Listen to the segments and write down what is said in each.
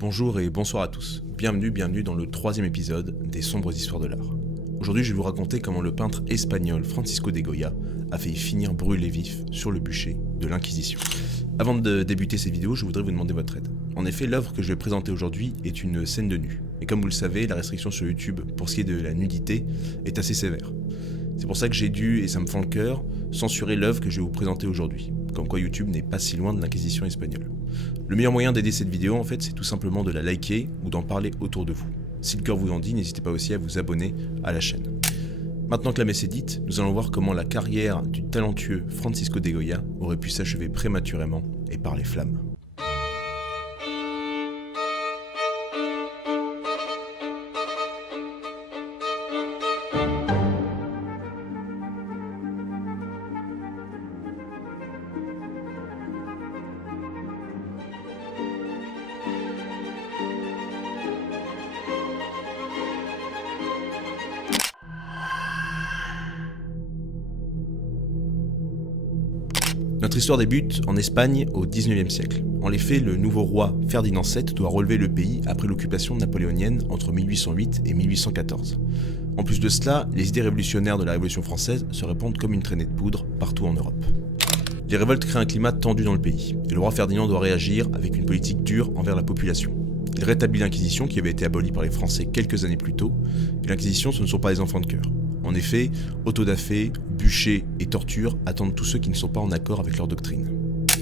Bonjour et bonsoir à tous. Bienvenue dans le 3e épisode des sombres histoires de l'art. Aujourd'hui, je vais vous raconter comment le peintre espagnol Francisco de Goya a failli finir brûlé vif sur le bûcher de l'Inquisition. Avant de débuter cette vidéo, je voudrais vous demander votre aide. En effet, l'œuvre que je vais présenter aujourd'hui est une scène de nu. Et comme vous le savez, la restriction sur YouTube pour ce qui est de la nudité est assez sévère. C'est pour ça que j'ai dû, et ça me fend le cœur, censurer l'œuvre que je vais vous présenter aujourd'hui. Comme quoi YouTube n'est pas si loin de l'Inquisition espagnole. Le meilleur moyen d'aider cette vidéo, en fait, c'est tout simplement de la liker ou d'en parler autour de vous. Si le cœur vous en dit, n'hésitez pas aussi à vous abonner à la chaîne. Maintenant que la messe est dite, nous allons voir comment la carrière du talentueux Francisco de Goya aurait pu s'achever prématurément et par les flammes. Notre histoire débute en Espagne au XIXe siècle. En effet, le nouveau roi Ferdinand VII doit relever le pays après l'occupation napoléonienne entre 1808 et 1814. En plus de cela, les idées révolutionnaires de la Révolution française se répandent comme une traînée de poudre partout en Europe. Les révoltes créent un climat tendu dans le pays, et le roi Ferdinand doit réagir avec une politique dure envers la population. Il rétablit l'Inquisition qui avait été abolie par les Français quelques années plus tôt, et l'Inquisition ce ne sont pas des enfants de cœur. En effet, autodafé, bûcher et torture attendent tous ceux qui ne sont pas en accord avec leur doctrine.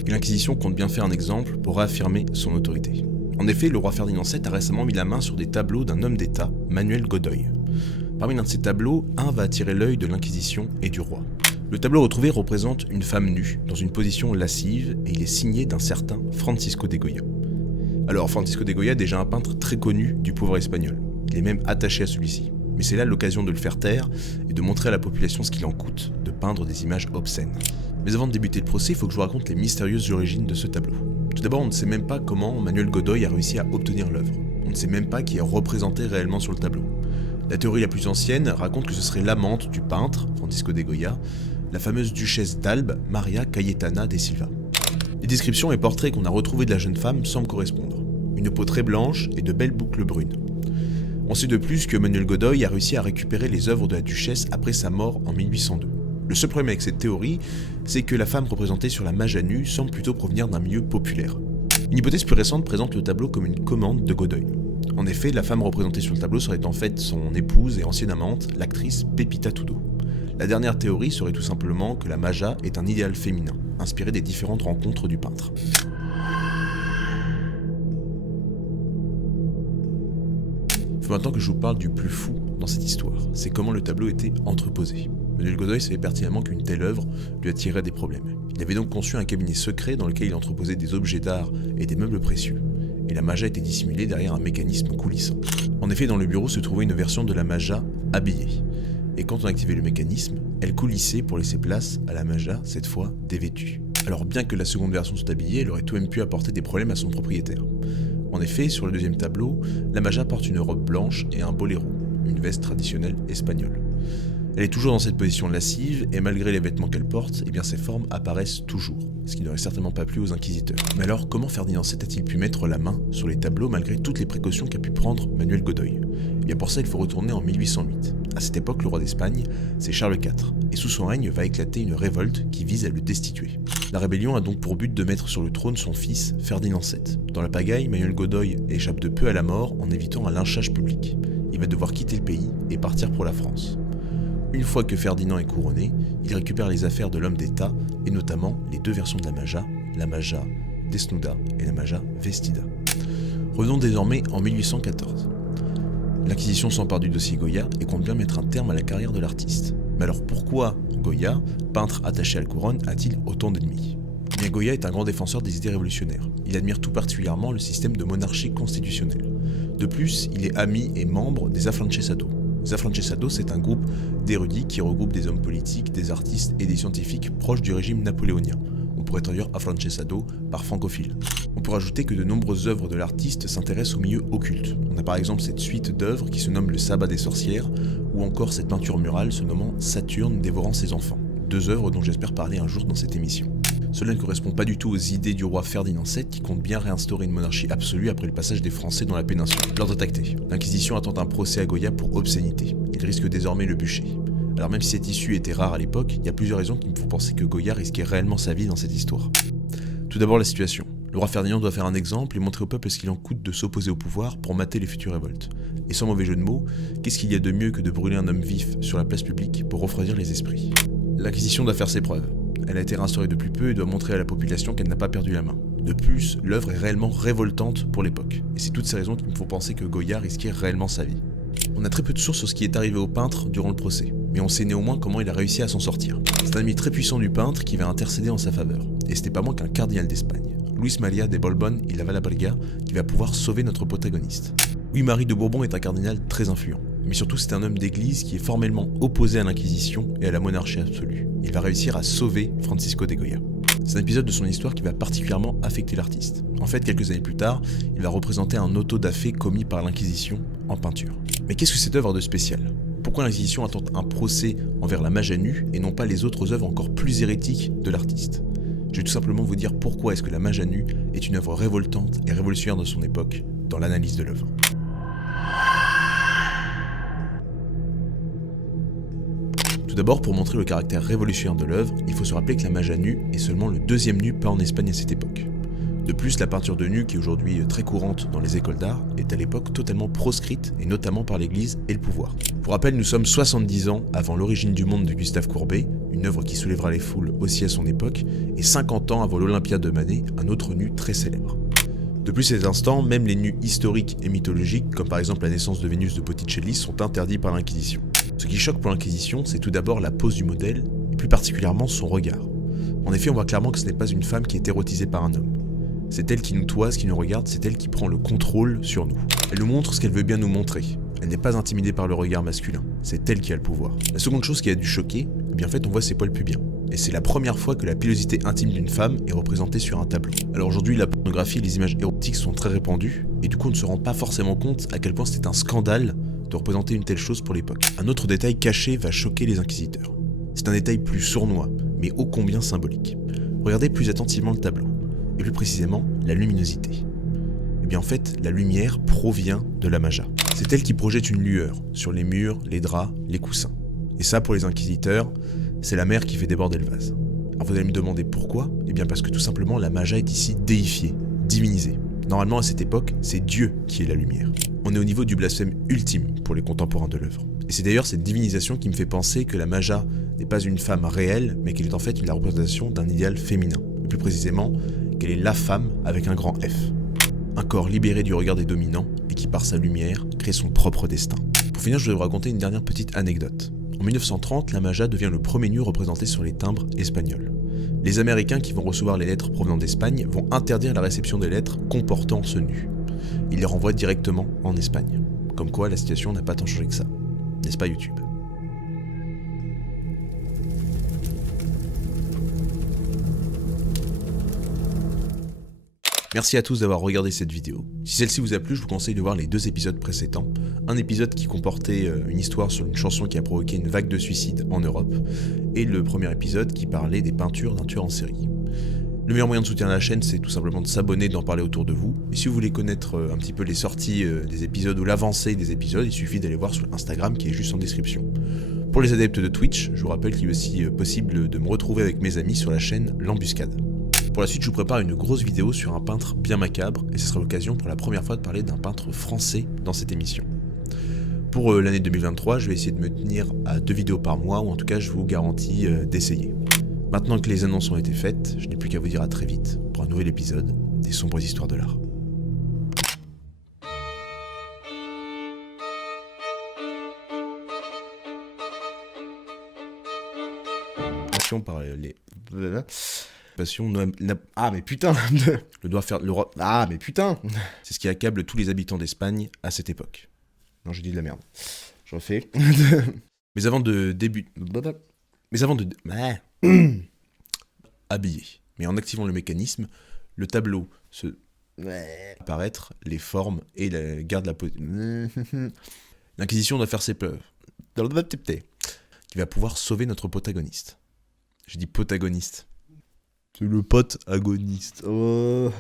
Et l'Inquisition compte bien faire un exemple pour réaffirmer son autorité. En effet, le roi Ferdinand VII a récemment mis la main sur des tableaux d'un homme d'État, Manuel Godoy. Parmi l'un de ces tableaux, un va attirer l'œil de l'Inquisition et du roi. Le tableau retrouvé représente une femme nue, dans une position lascive, et il est signé d'un certain Francisco de Goya. Alors, Francisco de Goya est déjà un peintre très connu du pouvoir espagnol. Il est même attaché à celui-ci. Mais c'est là l'occasion de le faire taire et de montrer à la population ce qu'il en coûte de peindre des images obscènes. Mais avant de débuter le procès, il faut que je vous raconte les mystérieuses origines de ce tableau. Tout d'abord, on ne sait même pas comment Manuel Godoy a réussi à obtenir l'œuvre. On ne sait même pas qui est représenté réellement sur le tableau. La théorie la plus ancienne raconte que ce serait l'amante du peintre, Francisco de Goya, la fameuse duchesse d'Albe, Maria Cayetana de Silva. Les descriptions et portraits qu'on a retrouvés de la jeune femme semblent correspondre. Une peau très blanche et de belles boucles brunes. On sait de plus que Manuel Godoy a réussi à récupérer les œuvres de la duchesse après sa mort en 1802. Le seul problème avec cette théorie, c'est que la femme représentée sur la mage à nu semble plutôt provenir d'un milieu populaire. Une hypothèse plus récente présente le tableau comme une commande de Godoy. En effet, la femme représentée sur le tableau serait en fait son épouse et ancienne amante, l'actrice Pepita Tudo. La dernière théorie serait tout simplement que la maja est un idéal féminin, inspiré des différentes rencontres du peintre. Il faut maintenant que je vous parle du plus fou dans cette histoire, c'est comment le tableau était entreposé. Manuel Godoy savait pertinemment qu'une telle œuvre lui attirerait des problèmes. Il avait donc conçu un cabinet secret dans lequel il entreposait des objets d'art et des meubles précieux. Et la maja était dissimulée derrière un mécanisme coulissant. En effet, dans le bureau se trouvait une version de la maja habillée. Et quand on activait le mécanisme, elle coulissait pour laisser place à la maja, cette fois dévêtue. Alors bien que la seconde version soit habillée, elle aurait tout de même pu apporter des problèmes à son propriétaire. En effet, sur le deuxième tableau, la maja porte une robe blanche et un boléro, une veste traditionnelle espagnole. Elle est toujours dans cette position lascive, et malgré les vêtements qu'elle porte, ses formes apparaissent toujours, ce qui n'aurait certainement pas plu aux inquisiteurs. Mais alors, comment Ferdinand VII a-t-il pu mettre la main sur les tableaux malgré toutes les précautions qu'a pu prendre Manuel Godoy ? Pour ça, il faut retourner en 1808. À cette époque, le roi d'Espagne, c'est Charles IV, et sous son règne va éclater une révolte qui vise à le destituer. La rébellion a donc pour but de mettre sur le trône son fils, Ferdinand VII. Dans la pagaille, Manuel Godoy échappe de peu à la mort en évitant un lynchage public. Il va devoir quitter le pays et partir pour la France. Une fois que Ferdinand est couronné, il récupère les affaires de l'homme d'État, et notamment les deux versions de la maja desnuda et la maja vestida. Revenons désormais en 1814. L'Inquisition s'empare du dossier Goya et compte bien mettre un terme à la carrière de l'artiste. Mais alors pourquoi Goya, peintre attaché à la couronne, a-t-il autant d'ennemis ? Goya est un grand défenseur des idées révolutionnaires. Il admire tout particulièrement le système de monarchie constitutionnelle. De plus, il est ami et membre des Afrancesado. Les Afrancesado, c'est un groupe d'érudits qui regroupe des hommes politiques, des artistes et des scientifiques proches du régime napoléonien. On pourrait traduire Afrancesado par francophile. On peut rajouter que de nombreuses œuvres de l'artiste s'intéressent au milieu occulte. On a par exemple cette suite d'œuvres qui se nomme Le Sabbat des sorcières, ou encore cette peinture murale se nommant Saturne dévorant ses enfants. Deux œuvres dont j'espère parler un jour dans cette émission. Cela ne correspond pas du tout aux idées du roi Ferdinand VII qui compte bien réinstaurer une monarchie absolue après le passage des Français dans la péninsule. L'ordre est acté. L'Inquisition attend un procès à Goya pour obscénité. Il risque désormais le bûcher. Alors même si cette issue était rare à l'époque, il y a plusieurs raisons qui me font penser que Goya risquait réellement sa vie dans cette histoire. Tout d'abord la situation. Le roi Ferdinand doit faire un exemple et montrer au peuple ce qu'il en coûte de s'opposer au pouvoir pour mater les futures révoltes. Et sans mauvais jeu de mots, qu'est-ce qu'il y a de mieux que de brûler un homme vif sur la place publique pour refroidir les esprits? L'Inquisition doit faire ses preuves. Elle a été réinstaurée depuis peu et doit montrer à la population qu'elle n'a pas perdu la main. De plus, l'œuvre est réellement révoltante pour l'époque. Et c'est toutes ces raisons qui me font penser que Goya risquait réellement sa vie. On a très peu de sources sur ce qui est arrivé au peintre durant le procès, mais on sait néanmoins comment il a réussi à s'en sortir. C'est un ami très puissant du peintre qui va intercéder en sa faveur. Et c'était pas moins qu'un cardinal d'Espagne, Luis María de Borbón y la Valabriga, qui va pouvoir sauver notre protagoniste. Louis-Marie de Bourbon est un cardinal très influent, mais surtout c'est un homme d'église qui est formellement opposé à l'Inquisition et à la monarchie absolue. Il va réussir à sauver Francisco de Goya. C'est un épisode de son histoire qui va particulièrement affecter l'artiste. En fait, quelques années plus tard, il va représenter un auto-da-fé commis par l'Inquisition en peinture. Mais qu'est-ce que cette œuvre a de spécial? Pourquoi l'Inquisition attend un procès envers la mage à nu et non pas les autres œuvres encore plus hérétiques de l'artiste? Je vais tout simplement vous dire pourquoi est-ce que la mage à nu est une œuvre révoltante et révolutionnaire de son époque dans l'analyse de l'œuvre. Tout d'abord, pour montrer le caractère révolutionnaire de l'œuvre, il faut se rappeler que la mage à nu est seulement le deuxième nu peint en Espagne à cette époque. De plus, la peinture de nu, qui est aujourd'hui très courante dans les écoles d'art, est à l'époque totalement proscrite, et notamment par l'Église et le pouvoir. Pour rappel, nous sommes 70 ans avant l'origine du monde de Gustave Courbet, une œuvre qui soulèvera les foules aussi à son époque, et 50 ans avant l'Olympiade de Manet, un autre nu très célèbre. De plus, à cet instant, même les nus historiques et mythologiques, comme par exemple la naissance de Vénus de Botticelli, sont interdits par l'Inquisition. Ce qui choque pour l'Inquisition, c'est tout d'abord la pose du modèle, et plus particulièrement son regard. En effet, on voit clairement que ce n'est pas une femme qui est érotisée par un homme. C'est elle qui nous toise, qui nous regarde, c'est elle qui prend le contrôle sur nous. Elle nous montre ce qu'elle veut bien nous montrer. Elle n'est pas intimidée par le regard masculin, c'est elle qui a le pouvoir. La seconde chose qui a dû choquer, eh bien en fait on voit ses poils pubiens. Et c'est la première fois que la pilosité intime d'une femme est représentée sur un tableau. Alors aujourd'hui, la pornographie et les images érotiques sont très répandues, et du coup on ne se rend pas forcément compte à quel point c'était un scandale de représenter une telle chose pour l'époque. Un autre détail caché va choquer les inquisiteurs. C'est un détail plus sournois, mais ô combien symbolique. Regardez plus attentivement le tableau, et plus précisément la luminosité. Et bien en fait, la lumière provient de la maja. C'est elle qui projette une lueur sur les murs, les draps, les coussins. Et ça, pour les inquisiteurs, c'est la mer qui fait déborder le vase. Alors vous allez me demander pourquoi? Eh bien parce que tout simplement la maja est ici déifiée, divinisée. Normalement à cette époque, c'est Dieu qui est la lumière. On est au niveau du blasphème ultime pour les contemporains de l'œuvre. Et c'est d'ailleurs cette divinisation qui me fait penser que la maja n'est pas une femme réelle, mais qu'elle est en fait la représentation d'un idéal féminin. Et plus précisément, qu'elle est la femme avec un grand F. Un corps libéré du regard des dominants et qui par sa lumière crée son propre destin. Pour finir, je vais vous raconter une dernière petite anecdote. En 1930, la maja devient le premier nu représenté sur les timbres espagnols. Les Américains qui vont recevoir les lettres provenant d'Espagne vont interdire la réception des lettres comportant ce nu. Ils les renvoient directement en Espagne. Comme quoi, la situation n'a pas tant changé que ça. N'est-ce pas YouTube ? Merci à tous d'avoir regardé cette vidéo. Si celle-ci vous a plu, je vous conseille de voir les 2 épisodes précédents. Un épisode qui comportait une histoire sur une chanson qui a provoqué une vague de suicides en Europe, et le premier épisode qui parlait des peintures d'un tueur en série. Le meilleur moyen de soutenir la chaîne, c'est tout simplement de s'abonner, d'en parler autour de vous. Et si vous voulez connaître un petit peu les sorties des épisodes ou l'avancée des épisodes, il suffit d'aller voir sur Instagram qui est juste en description. Pour les adeptes de Twitch, je vous rappelle qu'il est aussi possible de me retrouver avec mes amis sur la chaîne L'Embuscade. Pour la suite, je vous prépare une grosse vidéo sur un peintre bien macabre, et ce sera l'occasion pour la première fois de parler d'un peintre français dans cette émission. Pour l'année 2023, je vais essayer de me tenir à 2 vidéos par mois, ou en tout cas je vous garantis d'essayer. Maintenant que les annonces ont été faites, je n'ai plus qu'à vous dire à très vite pour un nouvel épisode des sombres histoires de l'art. Par les... Ah mais putain le doigt faire le roi. Ah mais putain c'est ce qui accable tous les habitants d'Espagne à cette époque. Non, j'ai dit de la merde. Je refais. Mais avant de débuter... habillé. Mais en activant le mécanisme, le tableau se... apparaître les formes et garde la position. L'Inquisition doit faire ses preuves. Qui va pouvoir sauver notre protagoniste. Je dis protagoniste. C'est le pote agoniste. Oh.